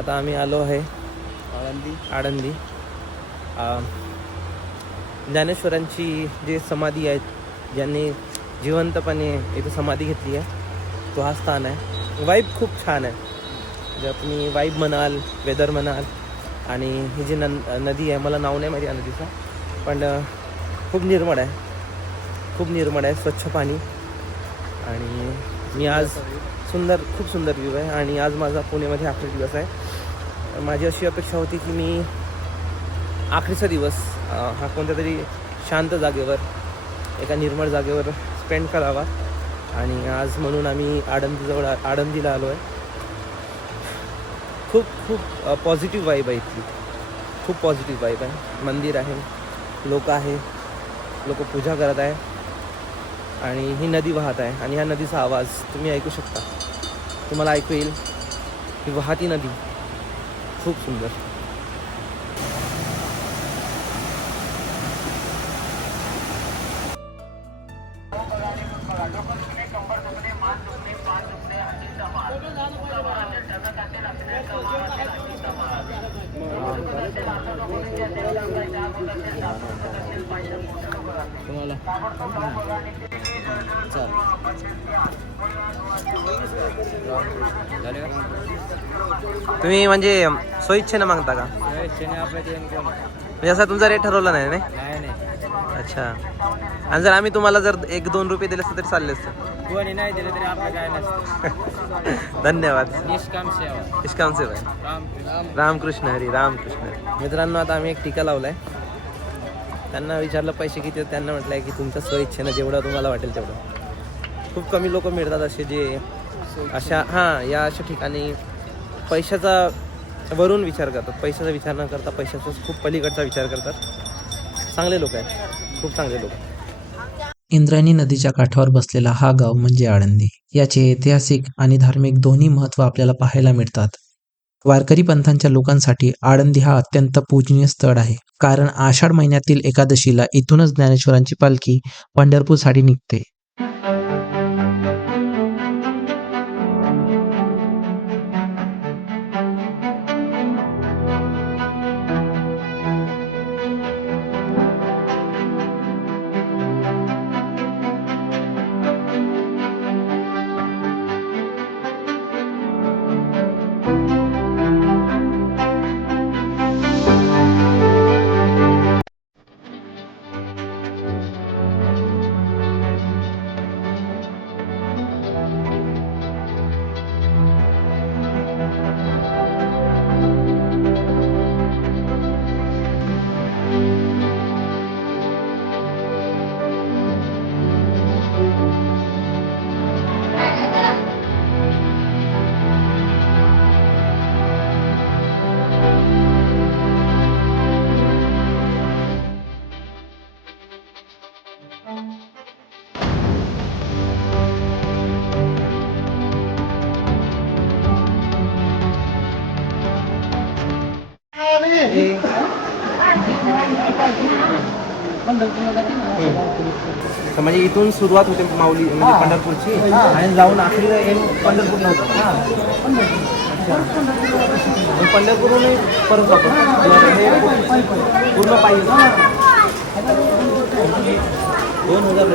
आता आम्ही आलो आहे आळंदी. ज्ञानेश्वरांची जे समाधी आहेत, ज्यांनी जिवंतपणे इथं समाधी घेतली आहे, तो हा स्थान आहे. वाईब खूप छान आहे. जर तुम्ही वाईब म्हणाल, वेदर म्हणाल, आणि ही जी नदी आहे, मला नाव नाही माहिती या नदीचं, पण खूप निर्मळ आहे, खूप निर्मळ आहे, स्वच्छ पाणी. आणि मी आज खूप सुंदर व्ह्यू आहे. आणि आज माझा पुण्यामध्ये आखरी दिवस आहे. माझी अशी अपेक्षा होती की मी आखरीचा दिवस हा कोणत्या तरी शांत जागेवर, एका निर्मळ जागेवर स्पेंड करावा. आणि आज म्हणून आम्ही आळंदीला आलो आहे. खूप खूप पॉझिटिव्ह वाईब आहे इथली, खूप पॉझिटिव्ह वाईब आहे. मंदिर आहे, लोक पूजा करत आहे, आणि ही नदी वाहत आहे. आणि ह्या नदीचा आवाज तुम्ही ऐकू शकता, तुम्हाला ऐकू येईल. ही वाहती नदी खूप सुंदर. तुम्ही म्हणजे स्वइच्छेनं मागता का? म्हणजे असं तुमचा रेट ठरवला नाही? अच्छा. आणि जर आम्ही तुम्हाला जर 1-2 रुपये दिले असते तरी चालले असते? कोणी नाही दिले तरी आपलं काय नसतं. धन्यवाद. निष्काम सेवा. निष्काम सेवा. रामकृष्ण हरी, रामकृष्ण हरी. मित्रांनो, आता आम्ही एक टीका लावलाय. त्यांना विचारलं पैसे किती, त्यांना म्हटलं आहे की तुमच्या स्वइच्छेनं जेवढं तुम्हाला वाटेल तेवढं. खूप कमी लोक मिळतात असे जे या अशा ठिकाणी पैशाचा वरून विचार करतात, पैशाचा विचार न करता पैशाचा खूप पलीकडचा विचार करतात. चांगले लोक आहेत, खूप चांगले लोक. इंद्रायणी नदीच्या काठावर बसलेला हा गाव म्हणजे आळंदी. याचे ऐतिहासिक आणि धार्मिक दोन्ही महत्त्व आपल्याला पाहायला मिळतात. वारकरी पंथांच्या लोकांसाठी आळंदी हा अत्यंत पूजनीय स्थळ आहे. कारण आषाढ महिन्यातील एकादशीला इथूनच ज्ञानेश्वरांची पालखी पंढरपूरसाठी निघते. म्हणजे इथून सुरुवात होते माऊली म्हणजे पंढरपूरची, आणि जाऊन आखरी पंढरपूरला होतो. पंढरपूरहून परत जातो पूर्ण पाहिजे. 2000